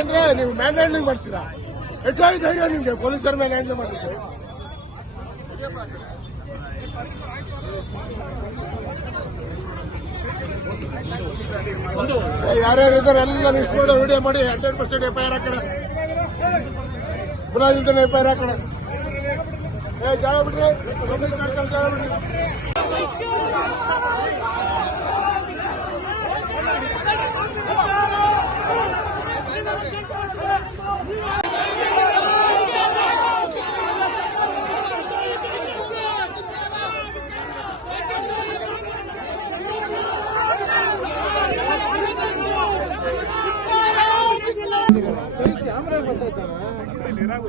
ಅಂದ್ರೆ ನೀವು man handling ಮಾಡ್ತೀರಾ? ಹೆಚ್ಚಾಗಿ ಧೈರ್ಯ ನಿಮ್ಗೆ ಪೊಲೀಸರ ಮ್ಯಾನ್ ಹ್ಯಾಂಡ್ಲಿಂಗ್ ಮಾಡ್ತೀವಿ. ಯಾರ್ಯಾರು ಇದ್ದಾರೆ ಎಲ್ಲ ಲಿಸ್ಟ್ ಮಾಡಿ ವಿಡಿಯೋ ಮಾಡಿ 100% FIR ಹಾಕೋಣ. ಪುನಃ FIR ಹಾಕೋಣ. ಜಾಗ ಬಿಡ್ರಿ, ಜಾಗ ಬಿಡ್ರಿ.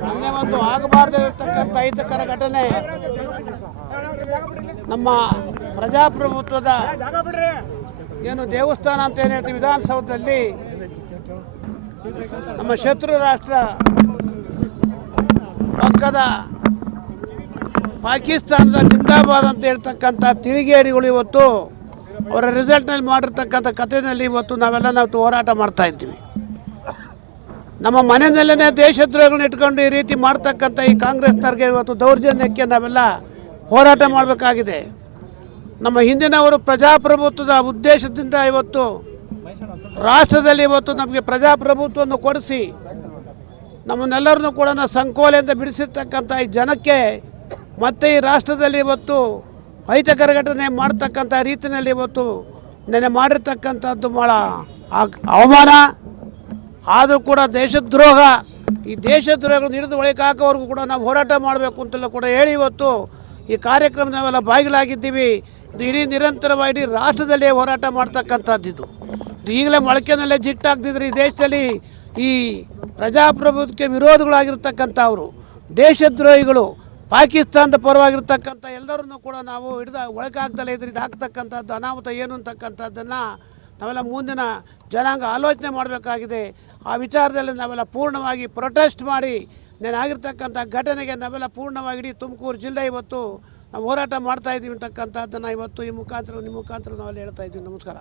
ಮೊನ್ನೆ ಒಂದು ಆಗಬಾರದಿರತಕ್ಕಂಥ ಅಹಿತಕರ ಘಟನೆ ನಮ್ಮ ಪ್ರಜಾಪ್ರಭುತ್ವದ ಏನು ದೇವಸ್ಥಾನ ಅಂತ ಏನು ಹೇಳ್ತೀವಿ ವಿಧಾನಸೌಧದಲ್ಲಿ ನಮ್ಮ ಶತ್ರು ರಾಷ್ಟ್ರ ಪಕ್ಕದ ಪಾಕಿಸ್ತಾನದ ಜಿಂದಾಬಾದ್ ಅಂತ ಹೇಳ್ತಕ್ಕಂಥ ತಿಳಿಗೇಡಿಗಳು ಇವತ್ತು ಅವರ ರಿಸಲ್ಟ್ನಲ್ಲಿ ಮಾಡಿರ್ತಕ್ಕಂಥ ಕಥೆಯಲ್ಲಿ ಇವತ್ತು ನಾವು ಹೋರಾಟ ಮಾಡ್ತಾ ಇದ್ದೀವಿ. ನಮ್ಮ ಮನೆಯಲ್ಲೇ ದೇಶದ್ರೋಹಗಳನ್ನ ಇಟ್ಕೊಂಡು ಈ ರೀತಿ ಮಾಡ್ತಕ್ಕಂಥ ಈ ಕಾಂಗ್ರೆಸ್ನವ್ರಿಗೆ ಇವತ್ತು ದೌರ್ಜನ್ಯಕ್ಕೆ ನಾವೆಲ್ಲ ಹೋರಾಟ ಮಾಡಬೇಕಾಗಿದೆ. ನಮ್ಮ ಹಿಂದಿನವರು ಪ್ರಜಾಪ್ರಭುತ್ವದ ಉದ್ದೇಶದಿಂದ ಇವತ್ತು ರಾಷ್ಟ್ರದಲ್ಲಿ ಇವತ್ತು ನಮಗೆ ಪ್ರಜಾಪ್ರಭುತ್ವವನ್ನು ಕೊಡಿಸಿ ನಮ್ಮನ್ನೆಲ್ಲರನ್ನೂ ಕೂಡ ಸಂಕೋಲೆಯಿಂದ ಬಿಡಿಸಿರ್ತಕ್ಕಂಥ ಈ ಜನಕ್ಕೆ ಮತ್ತೆ ಈ ರಾಷ್ಟ್ರದಲ್ಲಿ ಇವತ್ತು ಅಹಿತಕರ ಘಟನೆ ಮಾಡ್ತಕ್ಕಂಥ ರೀತಿಯಲ್ಲಿ ಇವತ್ತು ನೆನೆ ಮಾಡಿರ್ತಕ್ಕಂಥದ್ದು ಭಾಳ ಅವಮಾನ. ಆದರೂ ಕೂಡ ದೇಶದ್ರೋಹ, ಈ ದೇಶದ್ರೋಹಗಳನ್ನು ಹಿಡಿದು ಒಳಗೆ ಹಾಕೋವರೆಗೂ ಕೂಡ ನಾವು ಹೋರಾಟ ಮಾಡಬೇಕು ಅಂತೆಲ್ಲ ಕೂಡ ಹೇಳಿ ಇವತ್ತು ಈ ಕಾರ್ಯಕ್ರಮ ನಾವೆಲ್ಲ ಬಾಗಿಲಾಗಿದ್ದೀವಿ. ಇದು ಇಡೀ ನಿರಂತರವಾಗಿ ಇಡೀ ರಾಷ್ಟ್ರದಲ್ಲೇ ಹೋರಾಟ ಮಾಡ್ತಕ್ಕಂಥದ್ದು. ಇದು ಈಗಲೇ ಮೊಳಕೆನಲ್ಲೇ ಜಿಟ್ಟಾಗ್ತಿದ್ರೆ ಈ ದೇಶದಲ್ಲಿ ಈ ಪ್ರಜಾಪ್ರಭುತ್ವಕ್ಕೆ ವಿರೋಧಿಗಳಾಗಿರ್ತಕ್ಕಂಥವ್ರು, ದೇಶದ್ರೋಹಿಗಳು, ಪಾಕಿಸ್ತಾನದ ಪರವಾಗಿರ್ತಕ್ಕಂಥ ಎಲ್ಲರನ್ನೂ ಕೂಡ ನಾವು ಹಿಡಿದು ಒಳಗೆ ಹಾಕ್ದಲ್ಲೇ ಇದ್ರೆ ಇದು ಆಗ್ತಕ್ಕಂಥದ್ದು ಅನಾಹುತ ಏನು ಅಂತಕ್ಕಂಥದ್ದನ್ನು ನಾವೆಲ್ಲ ಮುಂದಿನ ಜನಾಂಗ ಆಲೋಚನೆ ಮಾಡಬೇಕಾಗಿದೆ. ಆ ವಿಚಾರದಲ್ಲಿ ನಾವೆಲ್ಲ ಪೂರ್ಣವಾಗಿ ಪ್ರೊಟೆಸ್ಟ್ ಮಾಡಿ ನೆನಾಗಿರ್ತಕ್ಕಂಥ ಘಟನೆಗೆ ನಾವೆಲ್ಲ ಪೂರ್ಣವಾಗಿ ಇಡೀ ತುಮಕೂರು ಜಿಲ್ಲೆ ಇವತ್ತು ನಾವು ಹೋರಾಟ ಮಾಡ್ತಾ ಇದ್ದೀವಿ ಅಂತಕ್ಕಂಥದ್ದನ್ನು ಇವತ್ತು ಈ ಮುಖಾಂತರ ನಿಮ್ಮ ಮುಖಾಂತರ ನಾವೆಲ್ಲ ಹೇಳ್ತಾ ಇದ್ದೀವಿ. ನಮಸ್ಕಾರ.